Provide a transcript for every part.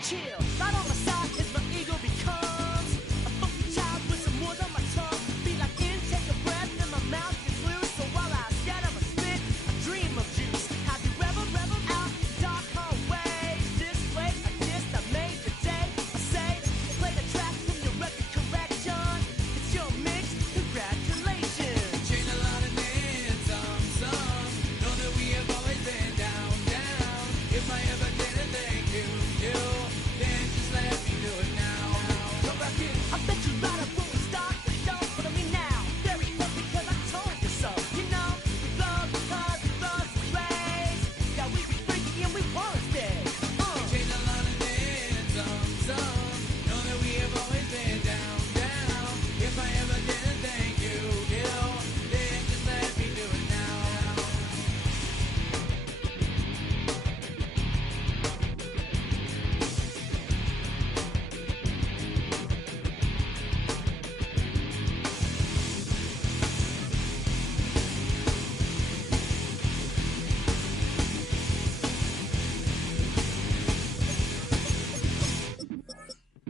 Chill, right on my side is my ego becomes a funky child with some words on my tongue. Feel like in, take a breath, and my mouth gets loose. So while I scatter my spit, I dream of juice. Have you ever reveled out in dark hallways? This way, like this, I made the day. I say, play the track from your record collection. It's your mix, congratulations. Chain a lot of names, some. Know that we have always been down. If I ever didn't thank you, then just let me do it now. Come back in. I bet you light up when we start the show, but I mean now, very close because I told you so. You know, we love because we love the race. Yeah, we be freaky and we wanna stay. Chain a lot of names, some. Know that we have always been down. If I ever didn't thank you, then just let me do it now.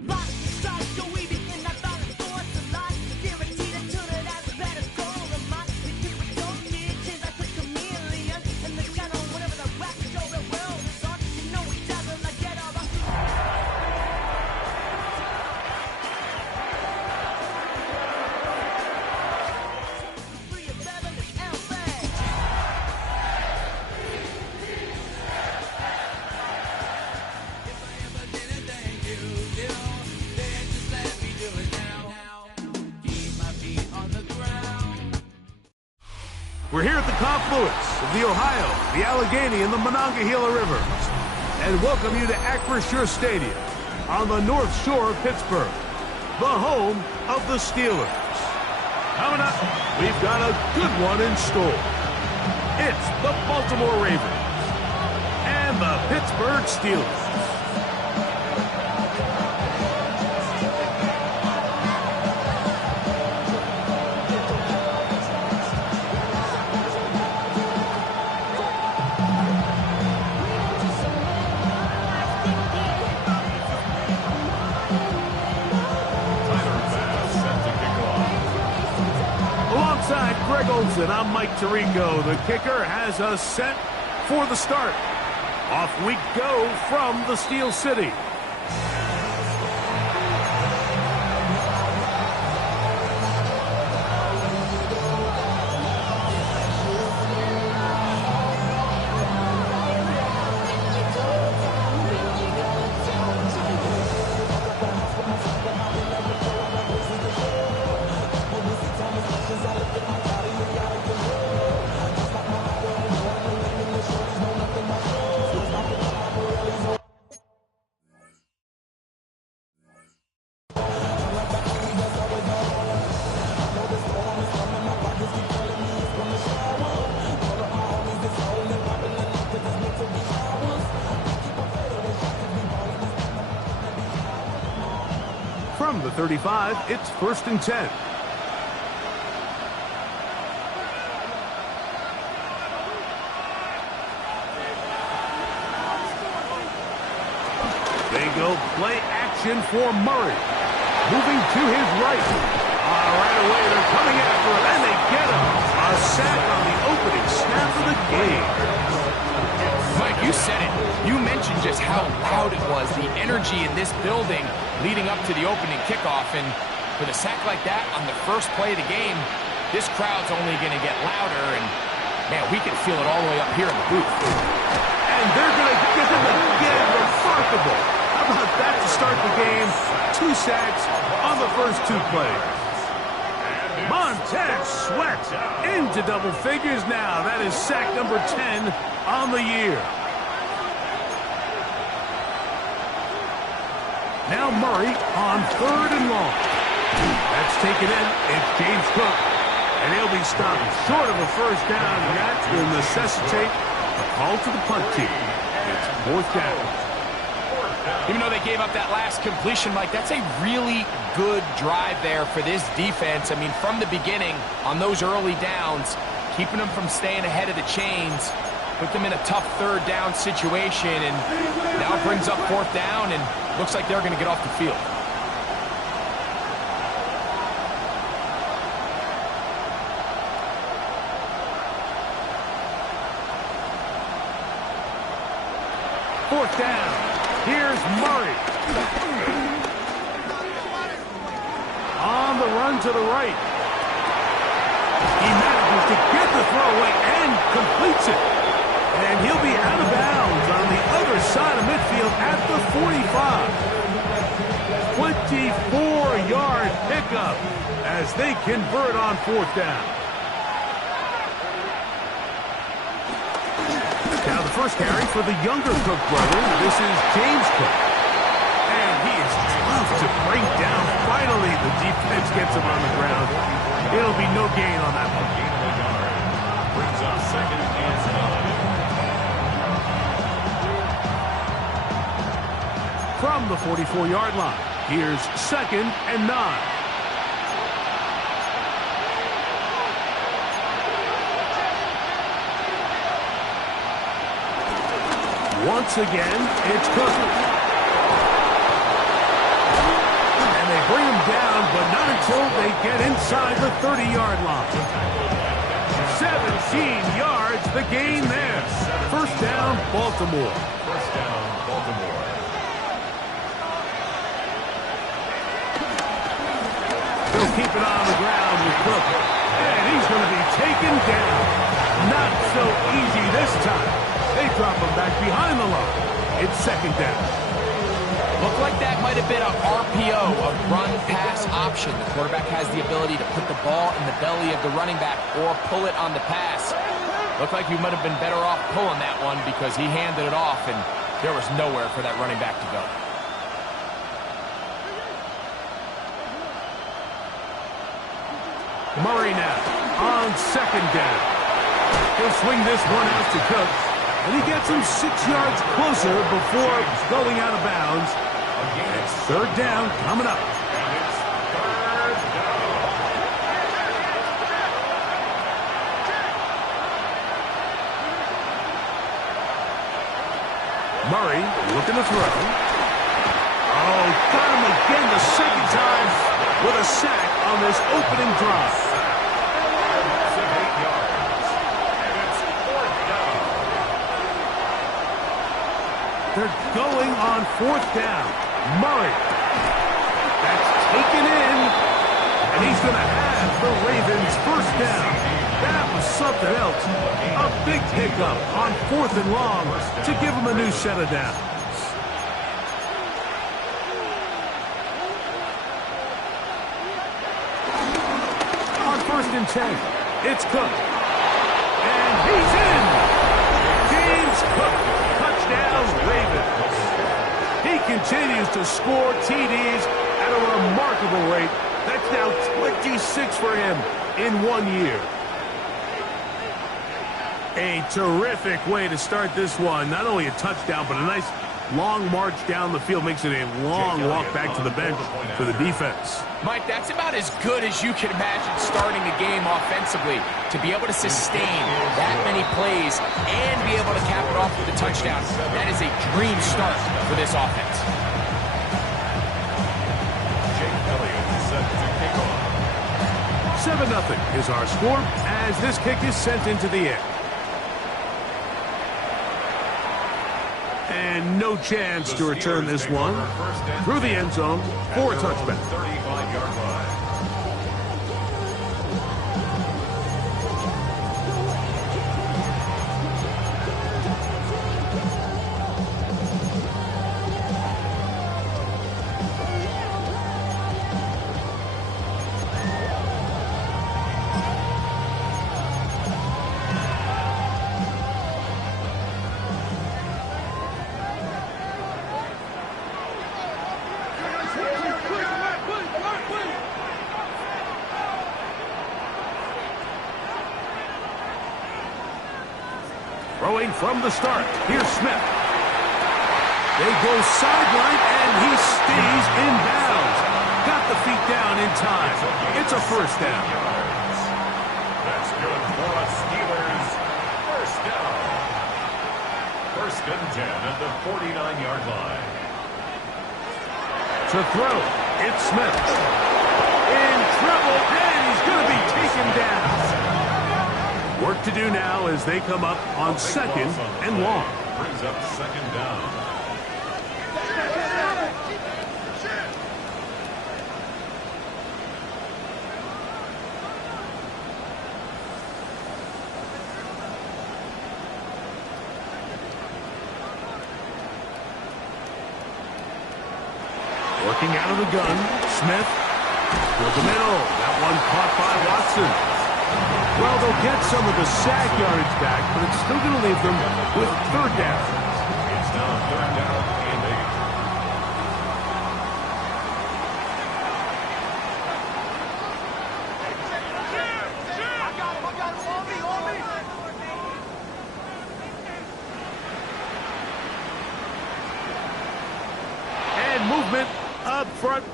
Lock the start, go weaving in that violent force of life. Guaranteed to turn it as a better goal of mine. We do it, don't get kids like a chameleon. And the channel, whenever the rap show, the world is on. You know we dazzle like get all our 311 is LA. If I ever didn't thank you, then just let me do it now. Keep my feet on the ground. We're here at the confluence of the Ohio, the Allegheny, and the Monongahela Rivers, and welcome you to Acrisure Stadium on the North Shore of Pittsburgh, the home of the Steelers. Coming up, we've got a good one in store. It's the Baltimore Ravens and the Pittsburgh Steelers. Alongside Greg Olsen, I'm Mike Tirico. The kicker has us set for the start. Off we go from the Steel City. From the 35, it's 1st and 10. They go play action for Murray. Moving to his right. Right away, they're coming after him, and they get him. A sack on the opening snap of the game. Mike, you said it. You mentioned just how loud it was, the energy in this building leading up to the opening kickoff. And with a sack like that on the first play of the game, this crowd's only going to get louder. And, man, we can feel it all the way up here in the booth. And they're going to get him again. Remarkable. How about that to start the game? 2 sacks on the first 2 plays. Montez Sweat into double figures now. That is sack number 10 on the year. Now Murray on 3rd and long. That's taken in. It's James Cook. And he'll be stopped short of a first down. That will necessitate a call to the punt team. Fourth down. Even though they gave up that last completion, Mike, that's a really good drive there for this defense. I mean, from the beginning, on those early downs, keeping them from staying ahead of the chains, put them in a tough third down situation, and now it brings up fourth down, and looks like they're going to get off the field. Fourth down. Here's Murray. On the run to the right. He manages to get the throw away and completes it. And he'll be out of bounds on the other side of midfield at the 45. 24-yard pickup as they convert on fourth down. Now the first carry for the younger Cook brothers. This is James Cook. And he is tough to bring down. Finally, the defense gets him on the ground. It'll be no gain on that one. Gain of a yard. Brings up second and 9. From the 44-yard line, here's second and 9. Once again, it's Cook. And they bring him down, but not until they get inside the 30-yard line. 17 yards, the gain there. First down, Baltimore. First down, Baltimore. They'll keep it on the ground with Cook. And he's going to be taken down. Not so easy this time. They drop him back behind the line. It's second down. Looked like that might have been a RPO, a run-pass option. The quarterback has the ability to put the ball in the belly of the running back or pull it on the pass. Looked like he might have been better off pulling that one because he handed it off, and there was nowhere for that running back to go. Murray now on second down. He'll swing this one out to Cook. And he gets him 6 yards closer before going out of bounds. It's third down coming up. And it's third down. Murray looking to throw. Oh, got him again the second time with a sack on this opening drive. 8 yards. And it's fourth down. They're going on fourth down. Murray. That's taken in. And he's going to have the Ravens first down. That was something else. A big pickup on fourth and long to give him a new set of downs. On first and 10, it's Cook. And he's in. James Cook. Touchdown, Ravens. He continues to score TDs at a remarkable rate. That's now 26 for him in 1 year. A terrific way to start this one. Not only a touchdown, but a nice long march down the field. Makes it a long walk back to the bench for the defense. Mike, that's about as good as you can imagine starting a game offensively. To be able to sustain that many plays and be able to cap it off with a touchdown, that is a dream start for this offense. Jake Elliott set to kick off. 7-0 is our score as this kick is sent into the air. And no chance to return this one through the end zone for a touchback. 35-yard line. Throwing from the start. Here's Smith. They go sideline, and he stays in bounds. Got the feet down in time. It's a first down. That's good for us Steelers. First down. First and 10 at the 49-yard line. To throw, it's Smith. In trouble, and he's going to be taken down. Work to do now as they come up on second and long. Brings up second down. Working out of the gun, Smith. With the middle. That one caught by Watson. Well, they'll get some of the sack yardage back, but it's still going to leave them with third down. It's now third down and 8. And movement up front.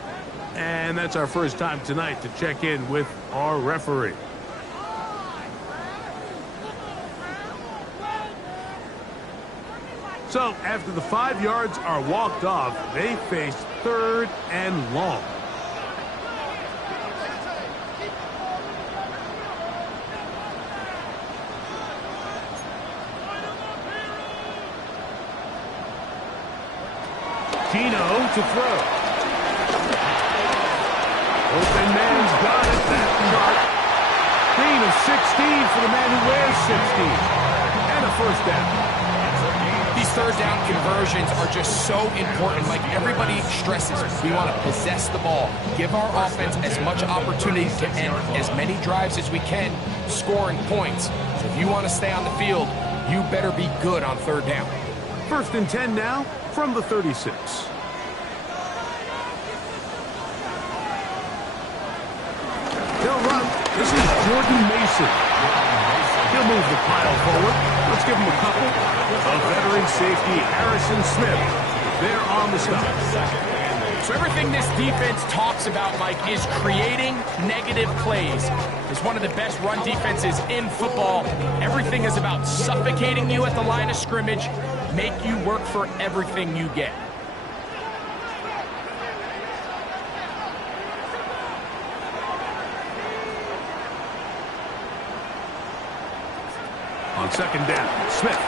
And that's our first time tonight to check in with our referee. So, after the 5 yards are walked off, they face third and long. Gino to throw. Open man's got it. That chart. Gain of 16 for the man who wears 16. And a first down. These third down conversions are just so important. Like everybody stresses, we want to possess the ball, give our offense as much opportunity to end as many drives as we can, scoring points. So if you want to stay on the field, you better be good on third down. First and 10 now from the 36. They'll run. This is Jordan Mason. He'll move the pile forward. Let's give him a couple. A veteran safety, Harrison Smith. They're on the stop. So everything this defense talks about, Mike, is creating negative plays. It's one of the best run defenses in football. Everything is about suffocating you at the line of scrimmage, make you work for everything you get. On second down, Smith.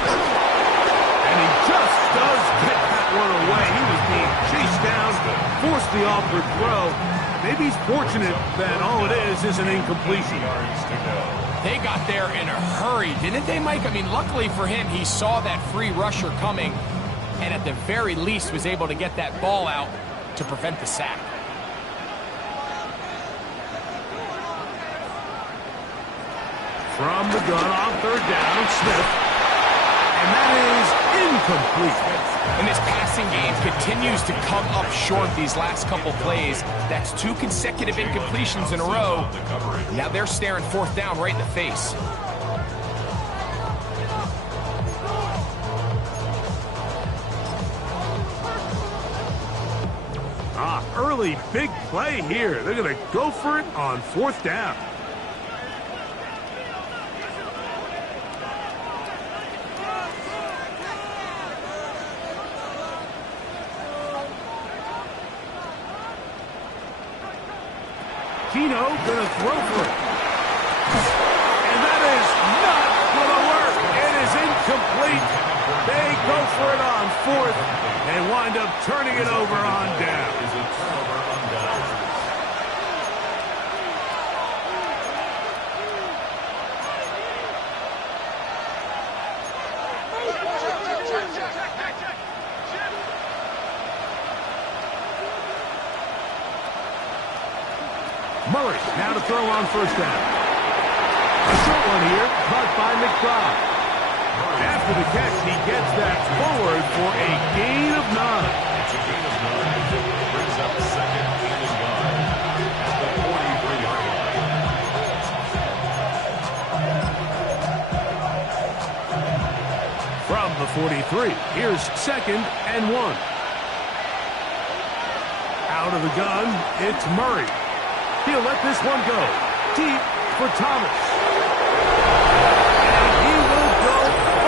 And he just does get that one away. He was being chased down, forced the awkward throw. Maybe he's fortunate that all it is an incompletion. They got there in a hurry, didn't they, Mike? I mean, luckily for him, he saw that free rusher coming, and at the very least was able to get that ball out to prevent the sack. From the gun on third down, Smith. And that is incomplete. And this passing game continues to come up short these last couple plays. That's 2 consecutive incompletions in a row. Now they're staring fourth down right in the face. Early big play here. They're going to go for it on fourth down. Gino gonna throw for it. And that is not gonna work. It is incomplete. They go for it on fourth and wind up turning it over on down. Murray now to throw on first down. A short one here, caught by McBride. After the catch, he gets that forward for a gain of 9. It's a gain of 9. Brings up second and a yard at the 43-yard line. From the 43. Here's 2nd and 1. Out of the gun, it's Murray. He'll let this one go. Deep for Thomas. And he will go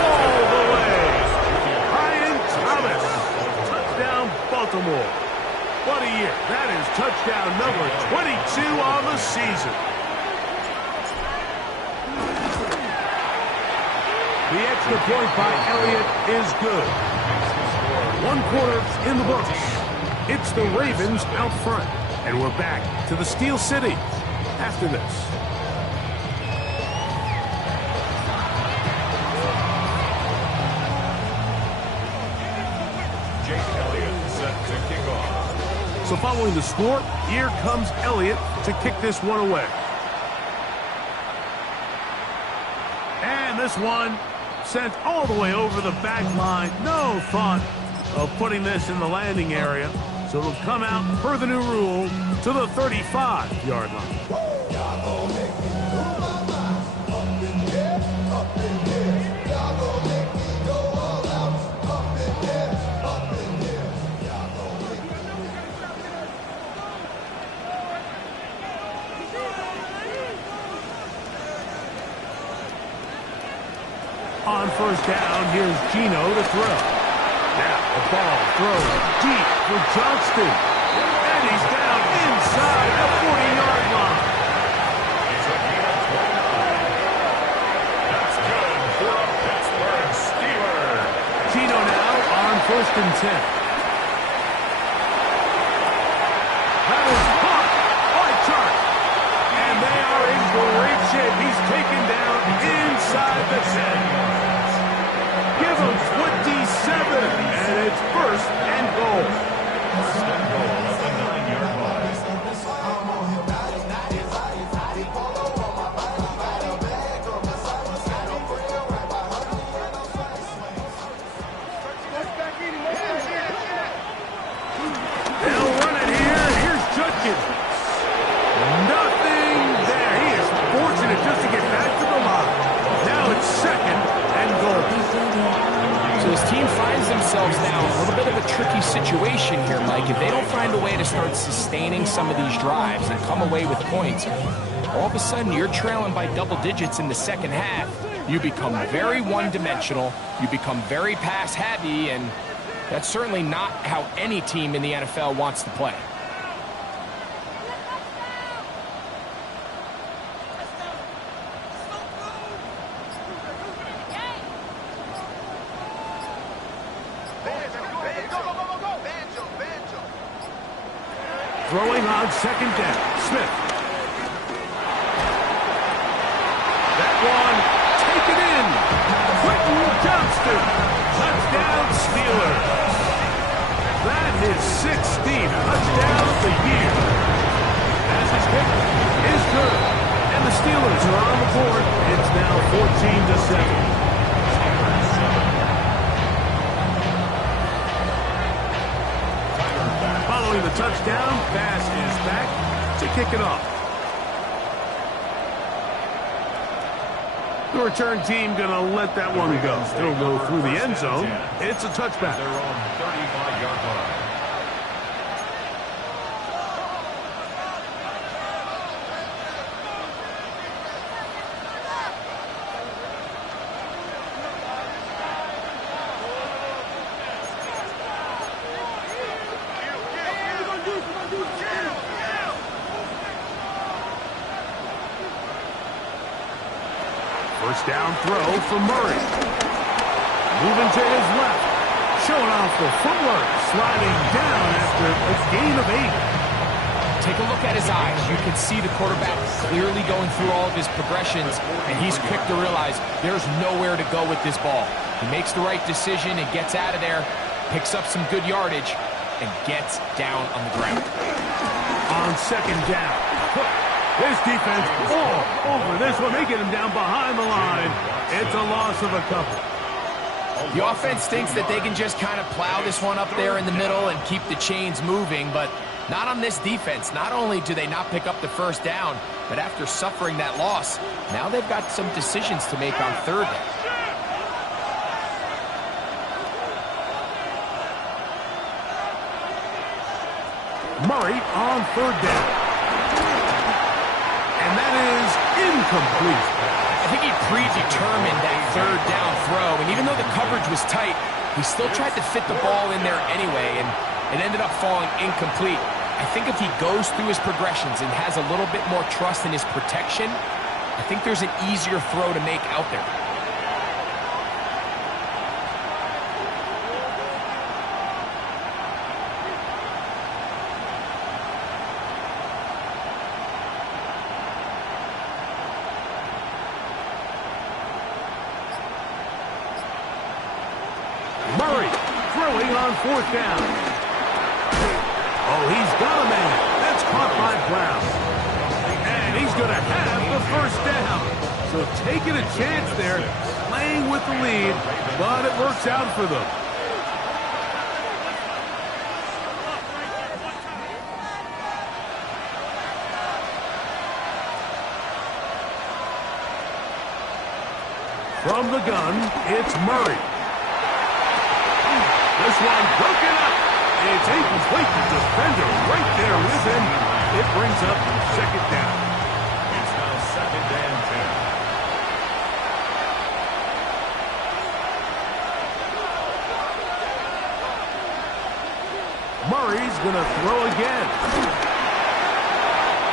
all the way. Ryan Thomas. Touchdown, Baltimore. What a year. That is touchdown number 22 on the season. The extra point by Elliott is good. 1 quarter in the books. It's the Ravens out front. And we're back to the Steel City after this. Jake Elliott set to kick off. So following the score, here comes Elliott to kick this one away. And this one sent all the way over the back line. No thought of putting this in the landing area. So it'll come out per the new rule to the 35-yard line. On first down, here's Geno to throw. Now the ball throws deep for Johnston. And he's down inside the 40-yard line. He's a gain of 29. That's good for a Pittsburgh Steeler. Geno now on 1st and 10. That is caught by Chark. And they are in great shape. He's taken down inside the 10. Give him 27, and it's 1st and goal. 1st and goal at the 9-yard line. They'll run it here. Here's Judkins. Nothing there. He is fortunate just to get back to the line. Now it's 2nd and goal. So his team finds themselves now in a little bit of a tricky situation here, Mike. If they don't find a way to start sustaining some of these drives and come away with points, all of a sudden you're trailing by double digits in the second half. You become very one-dimensional. You become very pass-heavy, and that's certainly not how any team in the NFL wants to play. Throwing on 2nd down, Smith. That one, taken in. Quentin Johnston, touchdown Steelers. That is 16th touchdown of the year. As his kick is good, and the Steelers are on the board. It's now 14-7. Following the touchdown, pass is back to kick it off. The return team going to let that one go. It'll go through the end zone. It's a touchback. Their own 35-yard line. First down throw for Murray. Moving to his left. Showing off the footwork. Sliding down after a gain of 8. Take a look at his eyes. You can see the quarterback clearly going through all of his progressions, and he's quick to realize there's nowhere to go with this ball. He makes the right decision and gets out of there, picks up some good yardage, and gets down on the ground. On 2nd down. This defense all over this one. They get him down behind the line. It's a loss of a couple. The offense thinks that they can just kind of plow this one up there in the middle and keep the chains moving, but not on this defense. Not only do they not pick up the first down, but after suffering that loss, now they've got some decisions to make on 3rd down. Murray on third down. And that is incomplete. I think he predetermined that third down throw, and even though the coverage was tight, he still tried to fit the ball in there anyway, and it ended up falling incomplete. I think if he goes through his progressions and has a little bit more trust in his protection, I think there's an easier throw to make out there. Murray throwing on fourth down. Oh, he's got a man. That's caught by Brown. And he's going to have the first down. So taking a chance there, playing with the lead, but it works out for them. From the gun, it's Murray. This one broken up. It's incomplete. The defender right there with him. It brings up second down. It's now second and 10. Murray's going to throw again.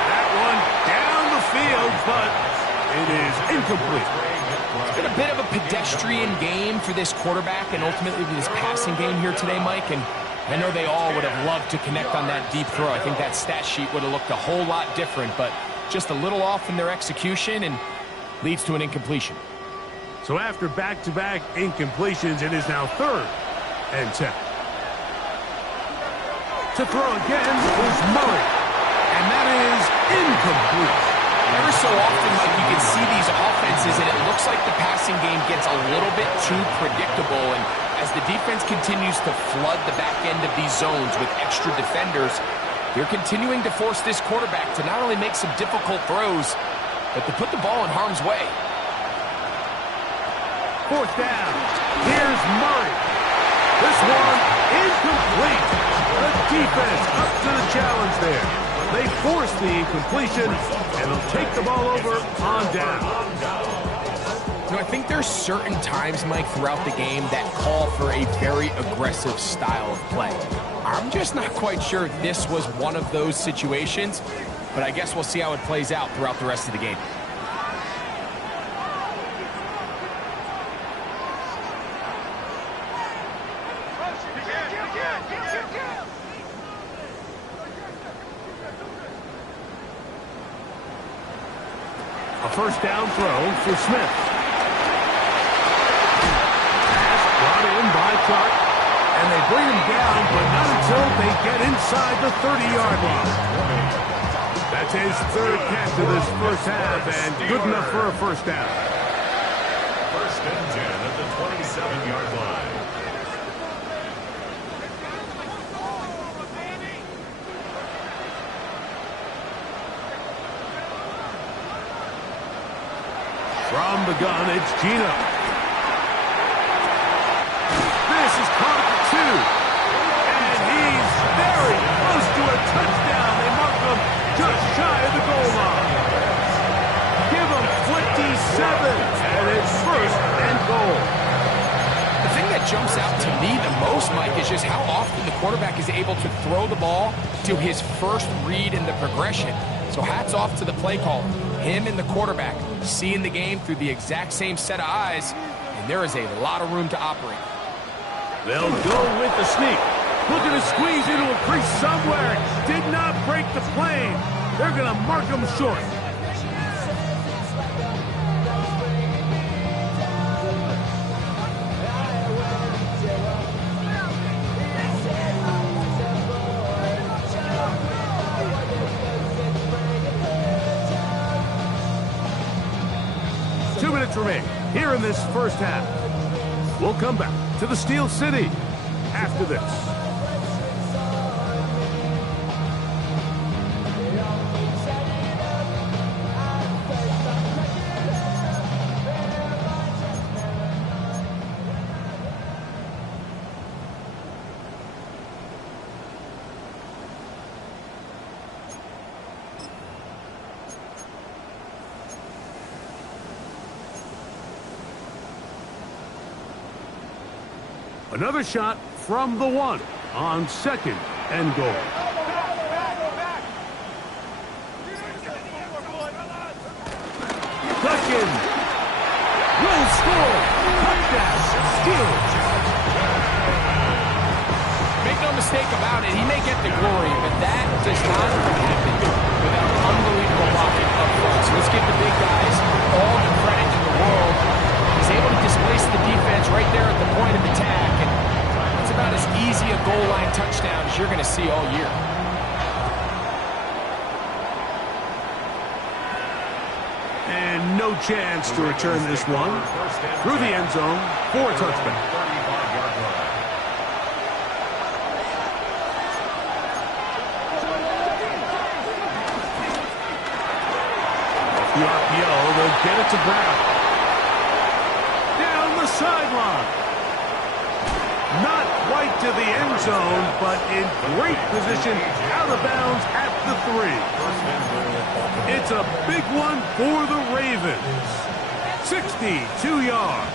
That one down the field, but it is incomplete. It's been a bit of a pedestrian game for this quarterback and ultimately this passing game here today, Mike, and I know they all would have loved to connect on that deep throw. I think that stat sheet would have looked a whole lot different, but just a little off in their execution and leads to an incompletion. So after back-to-back incompletions, it is now third and 10. To throw again is Murray, and that is incomplete. Every so often, Mike, you can see these offenses, and it looks like the passing game gets a little bit too predictable, and as the defense continues to flood the back end of these zones with extra defenders, they're continuing to force this quarterback to not only make some difficult throws, but to put the ball in harm's way. Fourth down. Here's Murray. This one incomplete. The defense up to the challenge there. They force the incompletion, and they'll take the ball over on down. You know, I think there's certain times, Mike, throughout the game that call for a very aggressive style of play. I'm just not quite sure this was one of those situations, but I guess we'll see how it plays out throughout the rest of the game. A first down throw for Smith. Pass brought in by Clark, and they bring him down, but not until they get inside the 30-yard line. That's his third catch of this first half, and good enough for a first down. First and 10 at the 27-yard line. From the gun, it's Gino. This is caught at 2. And he's very close to a touchdown. They mark him just shy of the goal line. Give him 27, and it's first and goal. The thing that jumps out to me the most, Mike, is just how often the quarterback is able to throw the ball to his first read in the progression. So hats off to the play caller. Him and the quarterback seeing the game through the exact same set of eyes, and there is a lot of room to operate. They'll go with the sneak. Looking to squeeze into a crease somewhere. Did not break the plane. They're going to mark him short. Remain here in this first half. We'll come back to the Steel City after this. Another shot from the 1 on 2nd and goal. Dutkin will score. Touchdown, Steelers. Make no mistake about it, he may get the glory, but that does not happen without unbelievable blocking up front. So let's give the big guys all the credit in the world. He's able to displace the defense right there at the point of attack, and it's about as easy a goal line touchdown as you're going to see all year. And no chance to return this one through the end zone for a touchback. 35-yard line. The RPO, they'll get it to Brown. Down the sideline. Not quite to the end zone, but in great position out of bounds at the 3. It's a big one for the Ravens. 62 yards.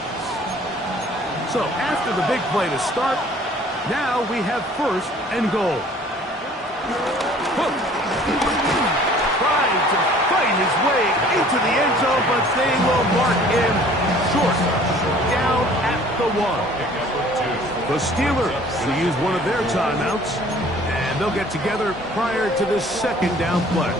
So after the big play to start, now we have 1st and goal. Hook. Trying to fight his way into the end zone, but they will mark him short. Down at the 1. The Steelers going to use one of their timeouts, and they'll get together prior to this 2nd down play.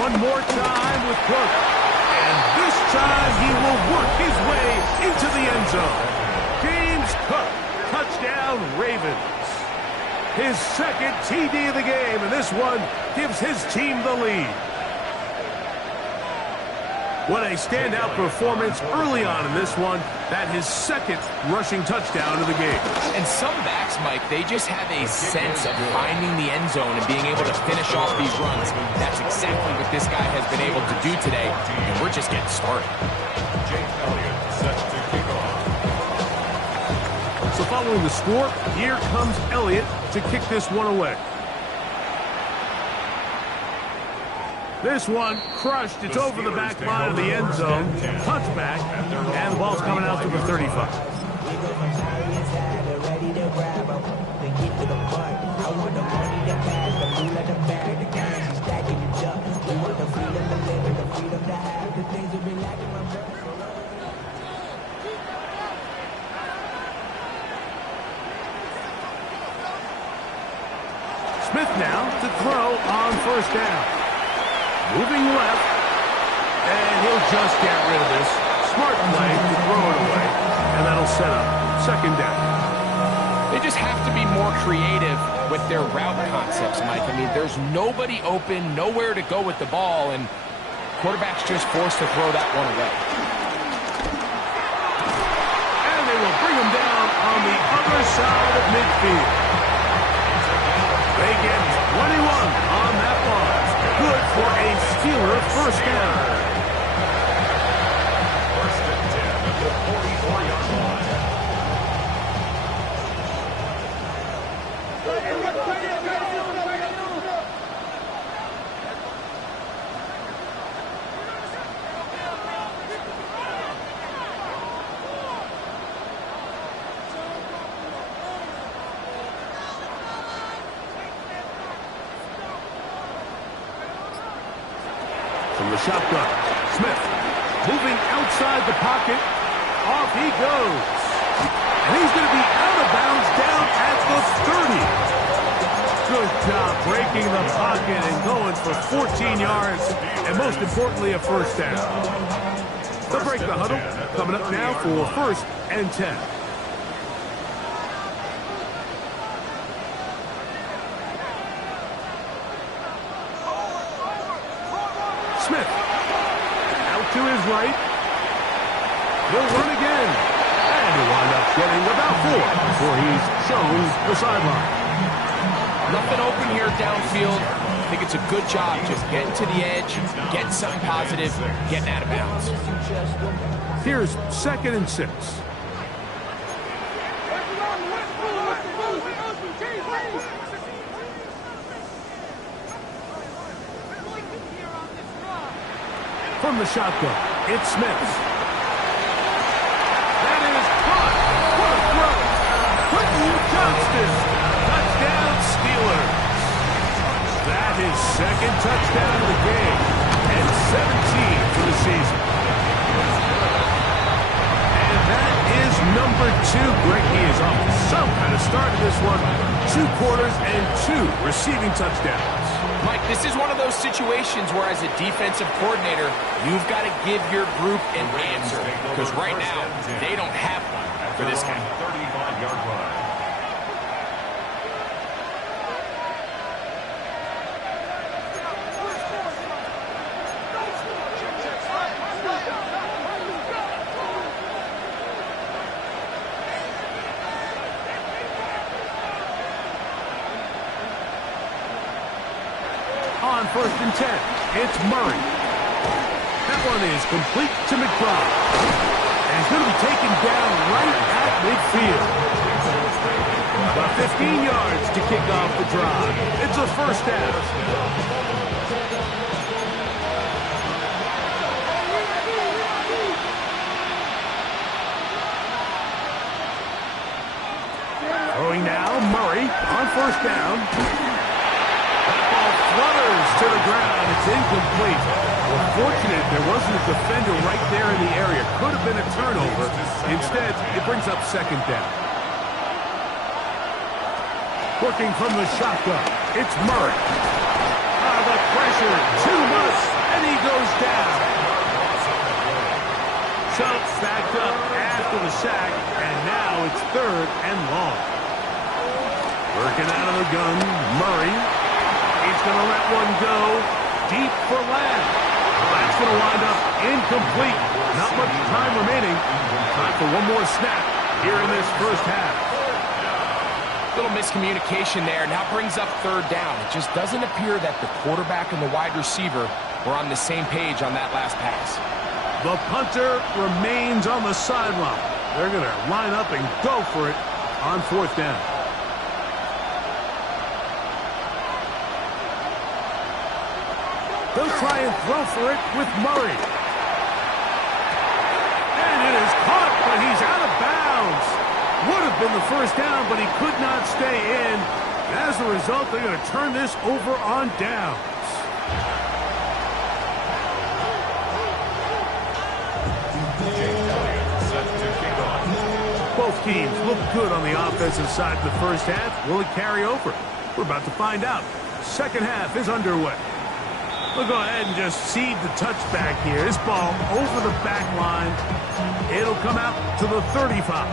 One more time with Cook. And this time he will work his way into the end zone. James Cook, touchdown Ravens. His 2nd TD of the game, and this one gives his team the lead. What a standout performance early on in this one. That his 2nd rushing touchdown of the game. And some backs, Mike, they just have a sense of finding the end zone and being able to finish off these runs. That's exactly what this guy has been able to do today, and we're just getting started. Jake Elliott set to kick off. So following the score, here comes Elliott to kick this one away. This one crushed. It's over the back line of the end zone. Touchback. And the ball's coming out to the 35. Smith now to throw on 1st down. Moving left, and he'll just get rid of this. Smart play to throw it away, and that'll set up 2nd down. They just have to be more creative with their route concepts, Mike. I mean, there's nobody open, nowhere to go with the ball, and quarterback's just forced to throw that one away. And they will bring him down on the other side of midfield. They get 21 on that ball. Good for a Steeler 1st down. 1st and 10 at the 44-yard line. From the shotgun, Smith moving outside the pocket. Off he goes. And he's going to be out of bounds down at the 30. Good job breaking the pocket and going for 14 yards. And most importantly, a 1st down. They'll break the huddle. Coming up now for 1st and 10. Smith out to his right. He'll run again. And he'll wind up getting about 4 before he's shown the sideline. Nothing open here downfield. I think it's a good job just getting to the edge, getting something positive, getting out of bounds. Here's 2nd and 6. From the shotgun, it's Smith. That is caught. What a throw. Quentin Johnston. Touchdown, Steelers. That is 2nd touchdown of the game and 17 for the season. And that is number 2. Greg, he is off to some kind of start in this one. 2 quarters and 2 receiving touchdowns. Mike, this is one of those situations where as a defensive coordinator, you've got to give your group an answer. Because right now, they don't have one for this guy. 35-yard line. On 1st and 10, it's Murray. That one is complete to McBride. And he's going to be taken down right at midfield. About 15 yards to kick off the drive. It's a 1st down. Throwing now, Murray on 1st down. Flutters to the ground. It's incomplete. Fortunate there wasn't a defender right there in the area. Could have been a turnover. Instead, it brings up 2nd down. Working from the shotgun, it's Murray. The pressure, too much, and he goes down. Schultz backed up after the sack, and now it's 3rd and long. Working out of the gun, Murray. He's going to let one go deep for Lamb. That's going to wind up incomplete. Not much time remaining. Time for one more snap here in this 1st half. Little miscommunication there. Now brings up 3rd down. It just doesn't appear that the quarterback and the wide receiver were on the same page on that last pass. The punter remains on the sideline. They're going to line up and go for it on 4th down. They'll try and throw for it with Murray. And it is caught, but he's out of bounds. Would have been the 1st down, but he could not stay in. As a result, they're going to turn this over on downs. Both teams look good on the offensive side in the 1st half. Will it carry over? We're about to find out. 2nd half is underway. We'll go ahead and just seed the touchback here. This ball over the back line. It'll come out to the 35.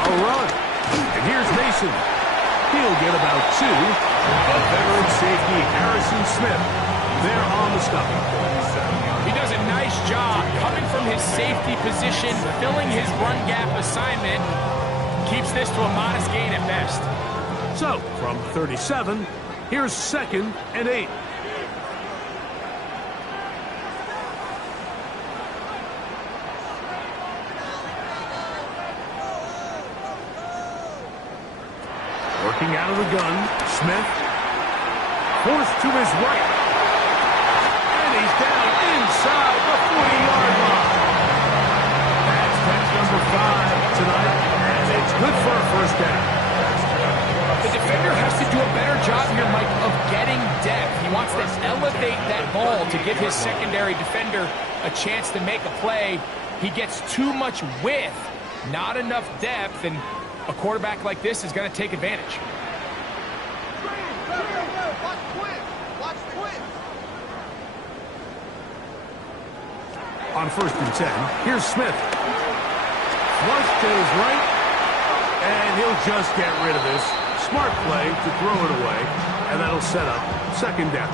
A run. And here's Mason. He'll get about 2. A veteran safety, Harrison Smith, there on the stop. He does a nice job coming from his safety position, filling his run gap assignment. Keeps this to a modest gain at best. So, from 37, here's 2nd and 8. Working out of the gun, Smith. Forced to his right. And he's down inside the 40-yard line. That's catch number 5 tonight, and it's good for a 1st down. The defender has to do a better job here, Mike, of getting depth. He wants to elevate that ball to give his secondary defender a chance to make a play. He gets too much width, not enough depth, and a quarterback like this is going to take advantage. On 1st and 10, here's Smith. Flush to his right, and he'll They'll just get rid of this. Smart play to throw it away, and that'll set up second down.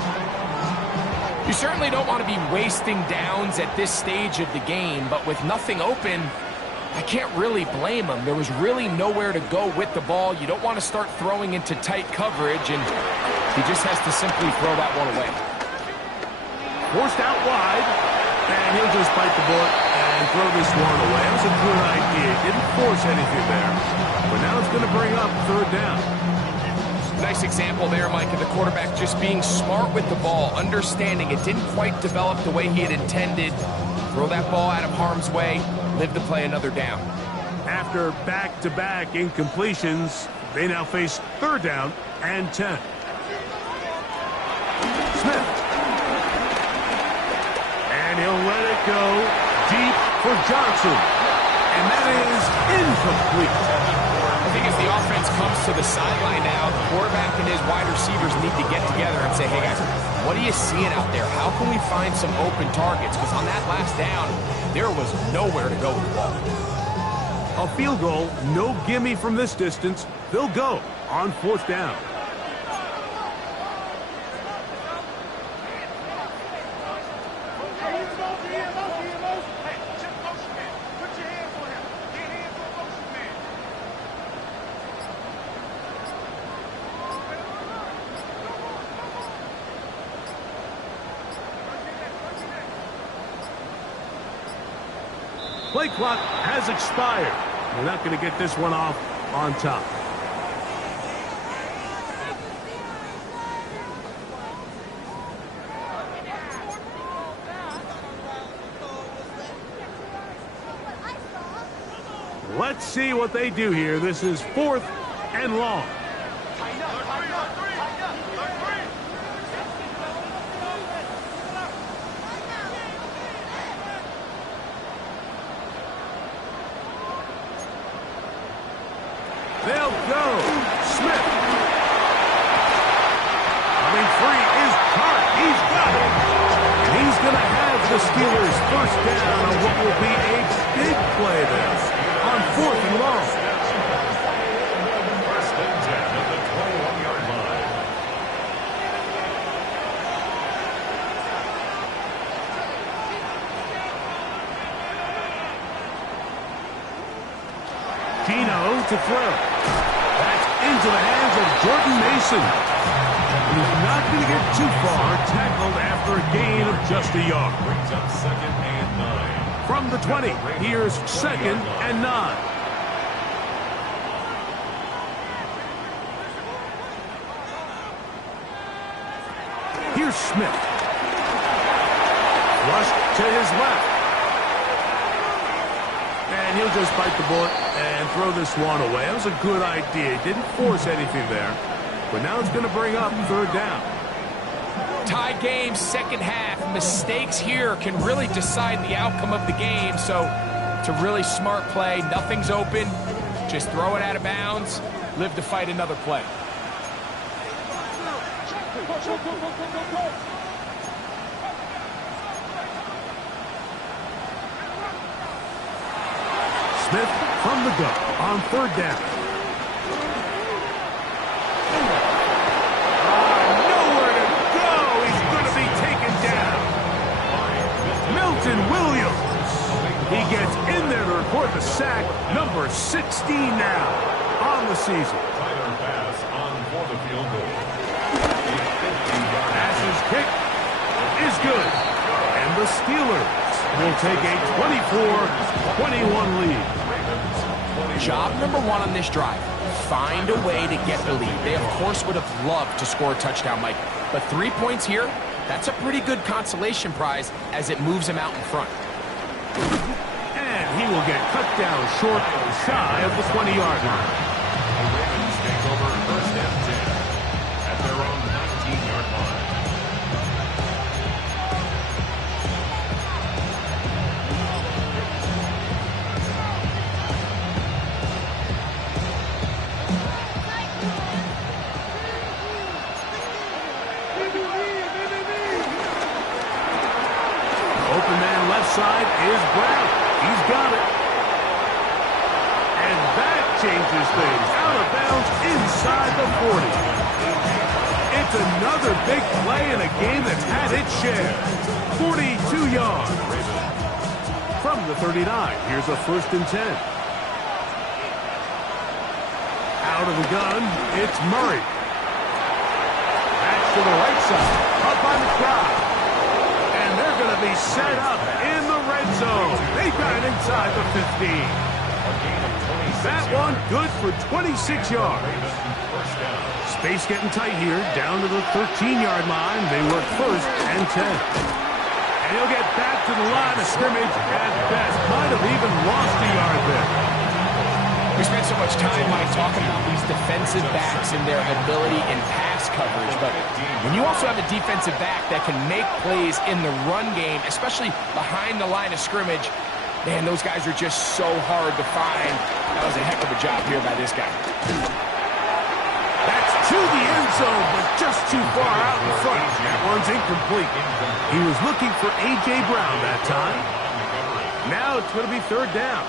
You certainly don't want to be wasting downs at this stage of the game, but with nothing open, I can't really blame him. There was really nowhere to go with the ball. You don't want to start throwing into tight coverage, and he just has to simply throw that one away. Forced out wide, and he'll just bite the bullet and throw this one away. That was a good idea. Didn't force anything there, but now it's going to bring up third down. Nice example there, Mike, of the quarterback just being smart with the ball, understanding it didn't quite develop the way he had intended. Throw that ball out of harm's way, live to play another down. After back-to-back incompletions, they now face third down and 10. Smith. And he'll let it go deep for Johnson. And that is incomplete. I think as the offense comes to the sideline now, the quarterback and his wide receivers need to get together and say, hey guys, what are you seeing out there? How can we find some open targets? Because on that last down, there was nowhere to go with the ball. A field goal, no gimme from this distance. They'll go on fourth down. Play clock has expired. We're not going to get this one off on top. Let's see what they do here. This is fourth and long. They'll go. Smith. Coming free is Hart. He's got it. And he's going to have the Steelers first down on what will be a big play there on fourth and long. First and 10 at the 21-yard line. Gino to throw. That's into the hands of Jordan Mason. He's not going to get too far. Tackled after a gain of just a yard. Brings up second and 9. From the 20, here's second and 9. Here's Smith. Rushed to his left. And he'll just bite the bullet and throw this one away. That was a good idea. Didn't force anything there. But now it's going to bring up third down. Tie game, second half. Mistakes here can really decide the outcome of the game. So it's a really smart play. Nothing's open. Just throw it out of bounds. Live to fight another play. Smith from the gun on third down. Nowhere to go. He's going to be taken down. Milton Williams. He gets in there to record the sack. Number 16 now on the season. Tyler Bass on for the field goal. Pass's kick is good. And the Steelers will take a 24-21 lead. Job number one on this drive, find a way to get the lead. They, of course, would have loved to score a touchdown, Mike. But 3 points here, that's a pretty good consolation prize as it moves him out in front. And he will get cut down short and shy of the 20-yard line. The Ravens take over first and 10 at their own 19-yard line. Open man left side is Brown. He's got it. And that, J.D., changes things. Out of bounds inside the 40. It's another big play in a game that's had its share. 42 yards. From the 39, here's a 1st and 10. Out of the gun, it's Murray. Back to the right side, up by McBride. And they're going to be set up in the red zone. They got it inside the 15. That one good for 26 yards. Space getting tight here, down to the 13-yard line. They work 1st and 10. And he'll get back to the line of scrimmage at best. Might have even lost a yard there. We spent so much time, Mike, talking about these defensive backs and their ability in pass coverage. But when you also have a defensive back that can make plays in the run game, especially behind the line of scrimmage, man, those guys are just so hard to find. That was a heck of a job here by this guy. That's to the end zone, but just too far out in front. That one's incomplete. He was looking for A.J. Brown that time. Now it's going to be 3rd down.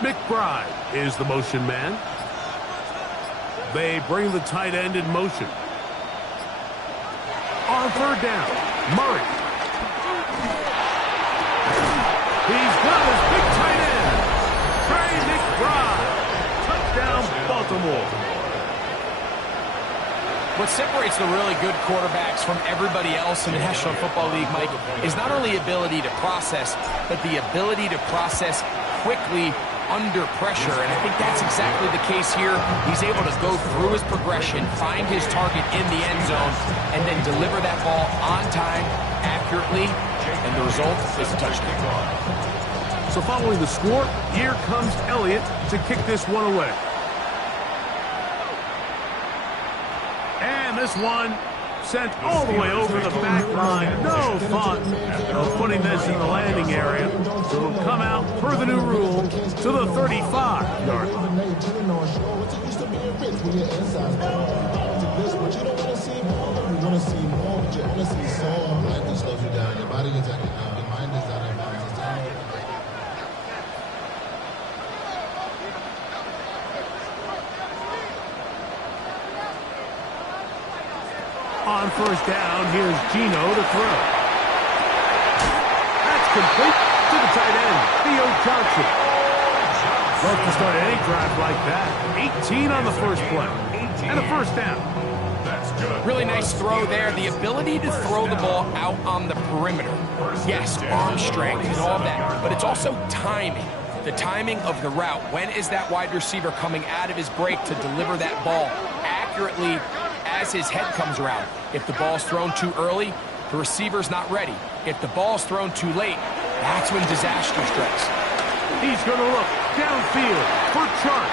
McBride is the motion man. They bring the tight end in motion. On 3rd down, Murray. He's got his big tight end, Trey McBride. Touchdown, Baltimore. What separates the really good quarterbacks from everybody else in the National Football League, Mike, is not only ability to process, but the ability to process quickly under pressure, and I think that's exactly the case here. He's able to go through his progression, find his target in the end zone, and then deliver that ball on time, accurately, and the result is a touchdown. So following the score, here comes Elliott to kick this one away. And this one sent all the way over the back line. No fun of putting this in the landing area. So it'll come out, per the new rule, to the 35-yard line. On 1st down, here's Gino to throw. That's complete to the tight end, Theo Johnson. Love to start any drive like that. 18 on the first play. And a 1st down. Really nice throw there. The ability to throw the ball out on the perimeter. Yes, arm strength and all of that, but it's also timing. The timing of the route. When is that wide receiver coming out of his break to deliver that ball accurately as his head comes around? If the ball's thrown too early, the receiver's not ready. If the ball's thrown too late, that's when disaster strikes. He's going to look downfield for Chark.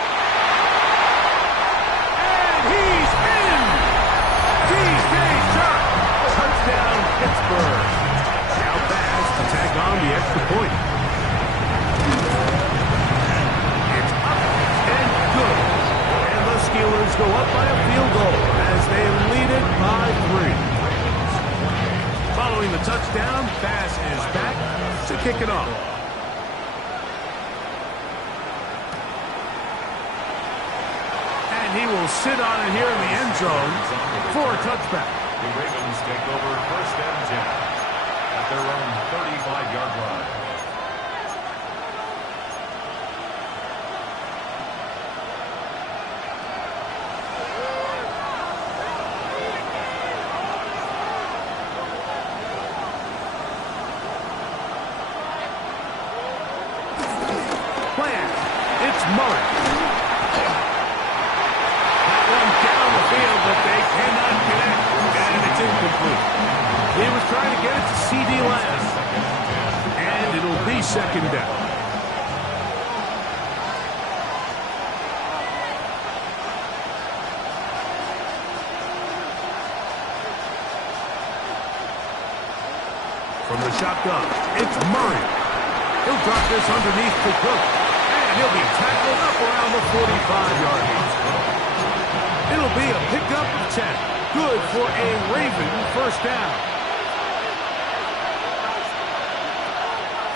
And he's in! DJ Chark! Touchdown, Pittsburgh. Now pass to tag on the extra point. It's up and good. And the Steelers go up by a field goal as they lead it by 3. Following the touchdown, Bass is back to kick it off. And he will sit on it here in the end zone for a touchback. The Ravens take over 1st and 10 at their own 35-yard line. It's Murray. That one down the field, but they cannot connect, and it's incomplete. He was trying to get it to C.D. Lamb, and it'll be 2nd down. From the shotgun, it's Murray. He'll drop this underneath to Cook. And he'll be tackled up around the 45-yard line. It'll be a pickup of 10. Good for a Raven first down.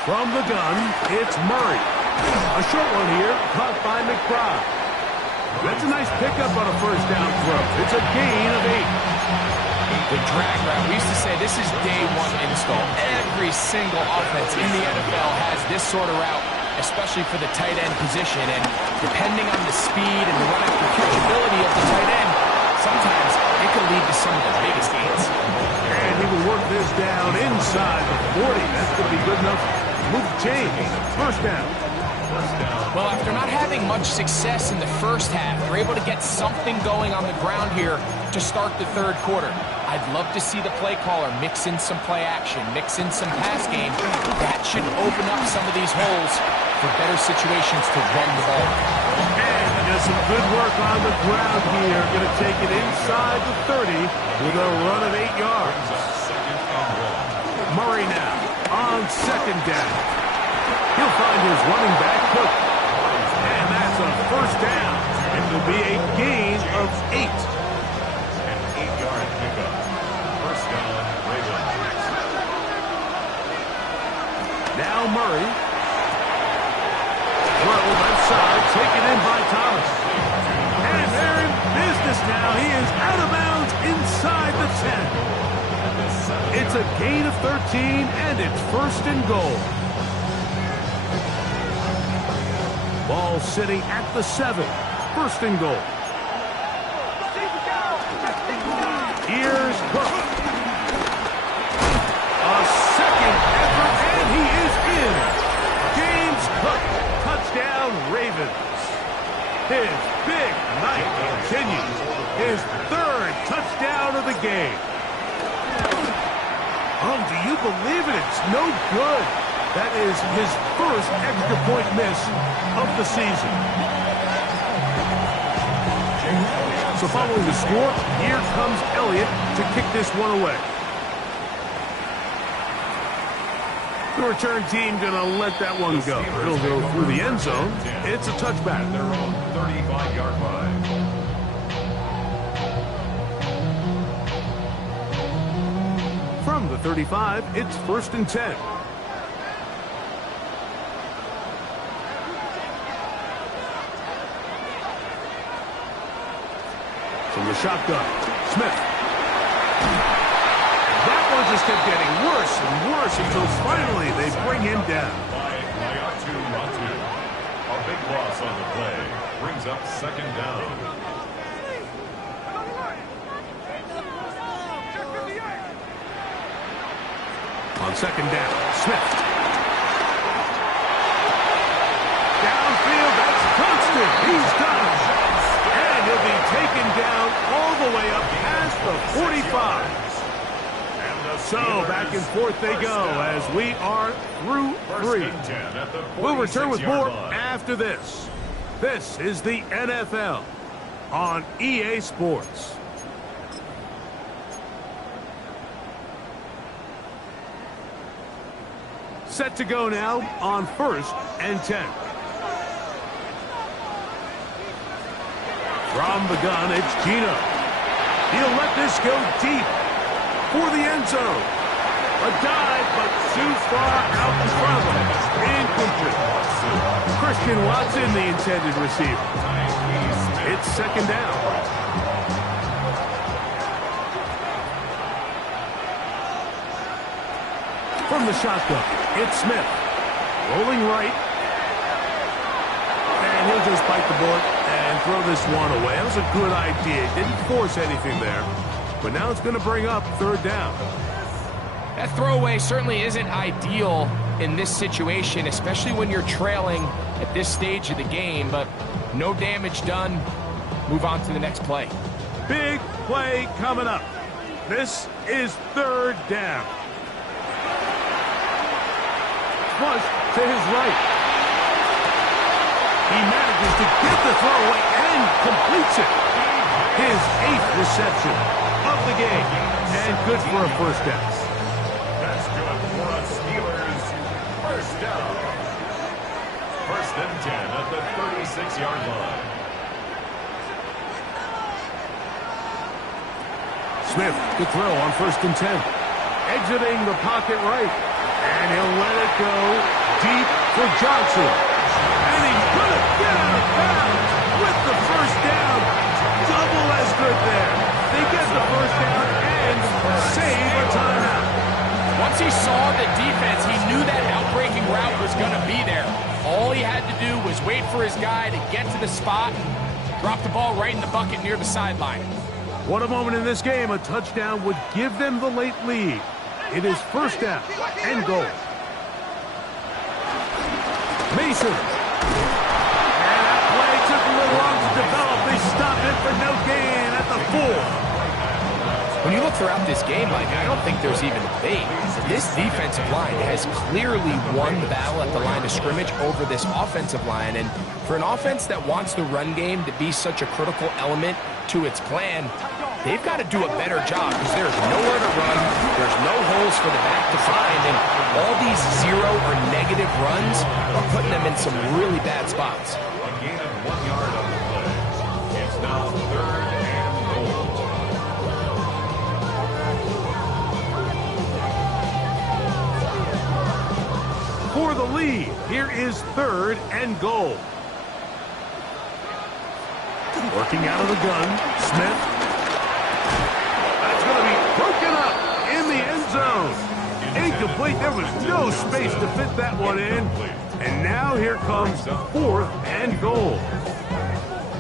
From the gun, it's Murray. A short one here, caught by McBride. That's a nice pickup on a first down throw. It's a gain of 8. The drag route, we used to say this is day one install. Every single offense in the NFL has this sort of route, especially for the tight end position. And depending on the speed and the run executability of the tight end, sometimes it can lead to some of the biggest gains. And he will work this down inside the 40. That's going to be good enough. Move change. First down. Well, after not having much success in the first half, they're able to get something going on the ground here to start the third quarter. I'd love to see the play caller mix in some play action, mix in some pass game. That should open up some of these holes for better situations to run the ball. And he does some good work on the ground here. Going to take it inside the 30 with a run of 8 yards. Murray now on second down. He'll find his running back, Cook. And that's a first down. It will be a gain of 8. An 8-yard pickup. First down, Ravens. Now Murray. Throw left side, taken in by Thomas. And they're in business now. He is out of bounds inside the 10. It's a gain of 13, and it's first and goal. Ball sitting at the 7. First and goal. Here's Cook. A second effort, and he is in. James Cook, touchdown Ravens. His big night continues. His third touchdown of the game. Oh, do you believe it? It's no good. That is his first extra point miss of the season. So following the score, here comes Elliott to kick this one away. The return team going to let that one go. It'll go through the end zone. It's a touchback. Their own 35-yard line. From the 35, it's first and 10. From the shotgun, Smith. That one just kept getting worse and worse until finally they bring him down. By Mayatu Matu. A big loss on the play. Brings up second down. On second down, Smith. Downfield, that's constant. He's done. And he'll be taken down all the way up past the 45. So back and forth they go as we are through 3. We'll return with more after this. This is the NFL on EA Sports. Set to go now on first and 10. From the gun, it's Gino. He'll let this go deep for the end zone. A dive, but too far out in front of him. Incomplete. Christian Watson, the intended receiver. It's second down. From the shotgun, it's Smith. Rolling right. And he'll just bite the bullet and throw this one away. That was a good idea. Didn't force anything there. But now it's going to bring up third down. That throwaway certainly isn't ideal in this situation, especially when you're trailing at this stage of the game. But no damage done. Move on to the next play. Big play coming up. This is third down. Flush to his right. He manages to get the throw away and completes it. His 8th reception of the game. And good for a first down. That's good for a First and 10 at the 36-yard line. Smith to throw on first and 10. Exiting the pocket right. And he'll let it go deep for Johnson. And he's going to get out of bounds with the first down. Double as good there. They get the first down and save a timeout. Once he saw the defense, he knew that outbreaking route was going to be there. All he had to do was wait for his guy to get to the spot and drop the ball right in the bucket near the sideline. What a moment in this game. A touchdown would give them the late lead. It is first down and goal. Mason. And that play took a little long to develop. They stopped it for no gain at the 4. When you look throughout this game, Mike, I don't think there's even a debate. This defensive line has clearly won the battle at the line of scrimmage over this offensive line. And for an offense that wants the run game to be such a critical element to its plan, they've got to do a better job because there's nowhere to run. There's no holes for the back to find. And all these 0 or negative runs are putting them in some really bad spots. A gain of 1 yard on the play. It's now third and goal. For the lead, here is third and goal. Working out of the gun, Smith. That's going to be broken up in the end zone. Incomplete. There was no space to fit that one in. And now here comes fourth and goal.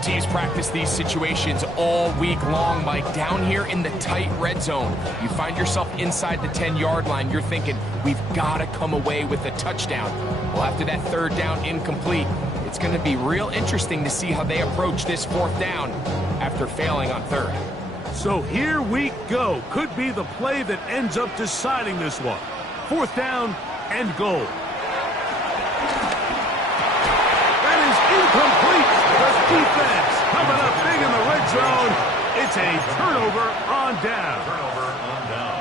Teams practice these situations all week long, Mike. Down here in the tight red zone, you find yourself inside the 10-yard line. You're thinking, we've got to come away with a touchdown. Well, after that third down incomplete, it's going to be real interesting to see how they approach this fourth down after failing on third. So here we go. Could be the play that ends up deciding this one. Fourth down and goal. That is incomplete. The defense coming up big in the red zone. It's a turnover on down. Turnover on down.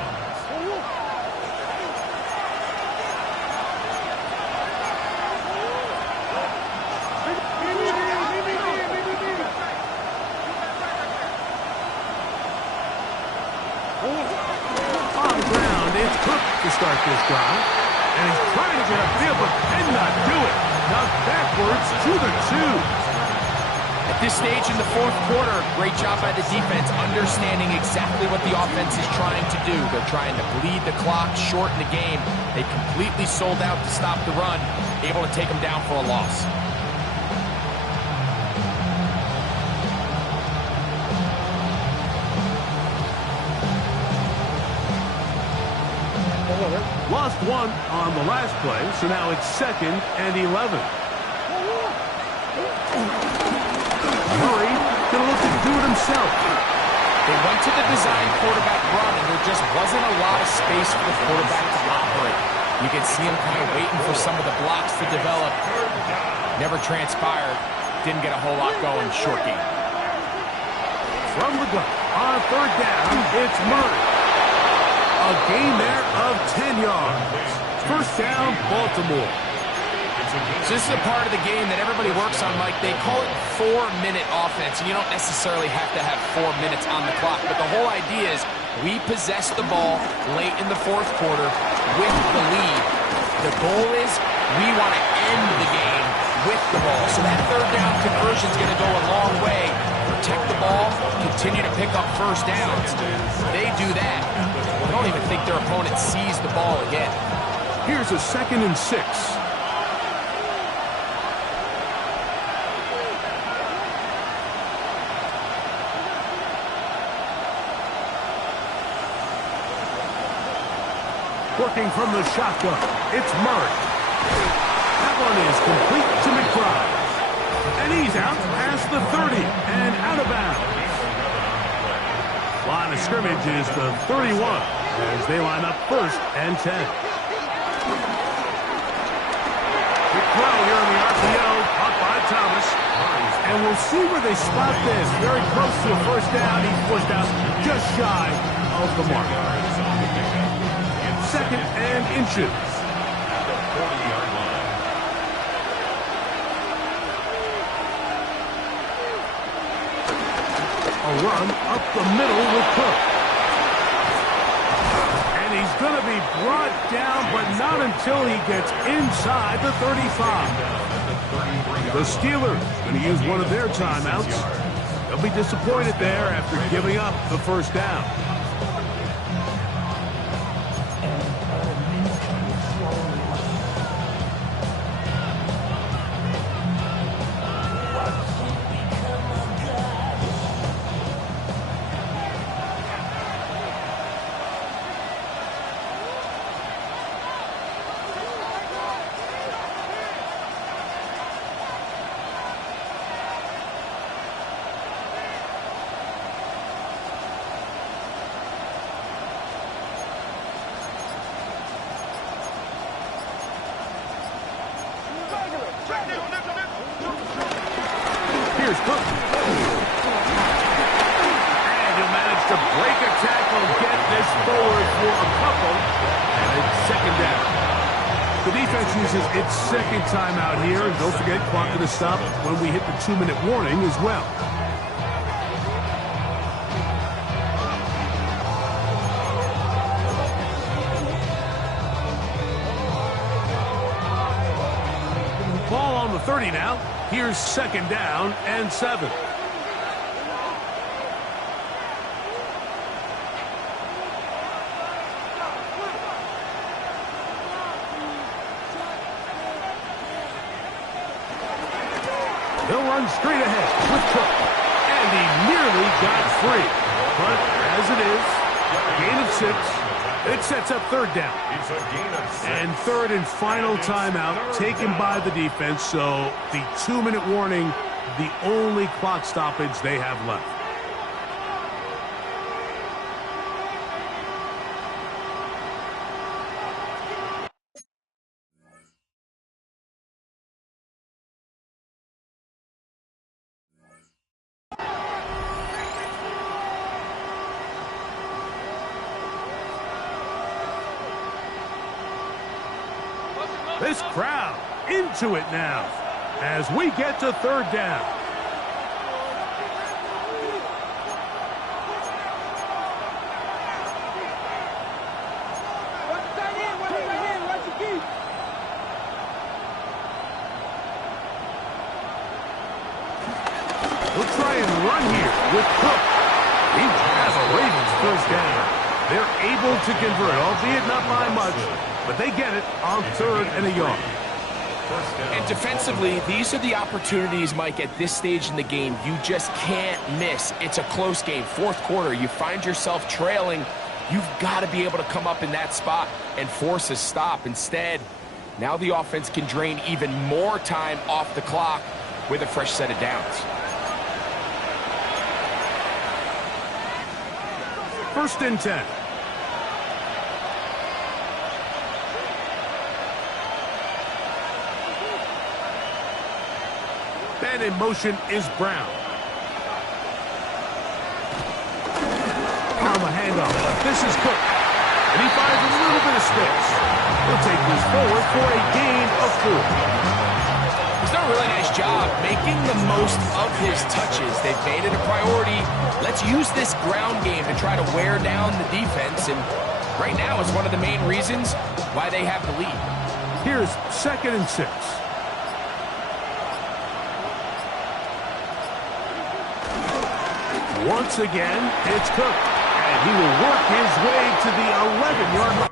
On the ground, it's Cook to start this drive. And he's trying to get upfield, but cannot do it. Knocked backwards to the 2. At this stage in the fourth quarter, great job by the defense, understanding exactly what the offense is trying to do. They're trying to bleed the clock, shorten the game. They completely sold out to stop the run, able to take them down for a loss. Lost one on the last play, so now it's second and 11. Murray gonna look to do it himself. They went to the design quarterback run, and there just wasn't a lot of space for the quarterback to operate. You can see him kind of waiting for some of the blocks to develop. Never transpired. Didn't get a whole lot going. Short game. From the gun, on third down, it's Murray. A gain there of 10 yards. First down, Baltimore. So this is a part of the game that everybody works on, Mike. They call it 4-minute offense. You don't necessarily have to have 4 minutes on the clock, but the whole idea is we possess the ball late in the fourth quarter with the lead. The goal is we want to end the game with the ball. So that third down conversion is going to go a long way. Protect the ball, continue to pick up first downs. They do that. I don't even think their opponent sees the ball again. Here's a 2nd and 6. Working from the shotgun, it's Murray. That one is complete to McBride. And he's out past the 30 and out of bounds. Line of scrimmage is the 31 as they line up first and 10. Big throw here in the RPO, caught by Thomas. And we'll see where they spot this. Very close to a first down. He's forced out just shy of the mark. Second and inches. At the 40-yard line. the middle with Cook. And he's going to be brought down, but not until he gets inside the 35. The Steelers going to use one of their timeouts. They'll be disappointed there after giving up the first down. Here's Cook. And he'll manage to break a tackle, get this forward for a couple, and it's second down. The defense uses its second timeout here, and don't forget, clock going to stop when we hit the 2-minute warning as well. Ball on the 30 now. Here's second down and 7. He'll run straight ahead with Cook. And he nearly got free. But as it is, gain of 6. It sets up third down. And third and final timeout taken by the defense. So the 2-minute warning, the only clock stoppage they have left. This crowd into it now as we get to third down. He'll try and run here with Cook. He has a Ravens first down. They're able to convert, albeit not by much, but they get it on third and a yard. And defensively, these are the opportunities, Mike, at this stage in the game you just can't miss. It's a close game. Fourth quarter, you find yourself trailing. You've got to be able to come up in that spot and force a stop. Instead, now the offense can drain even more time off the clock with a fresh set of downs. First and 10. And in motion is Brown. On the handoff. This is Cook. And he finds a little bit of space. He'll take this forward for a gain of 4. He's done a really nice job making the most of his touches. They've made it a priority. Let's use this ground game to try to wear down the defense. And right now it's one of the main reasons why they have the lead. Here's second and 6. Once again, it's Cook, and he will work his way to the 11-yard line.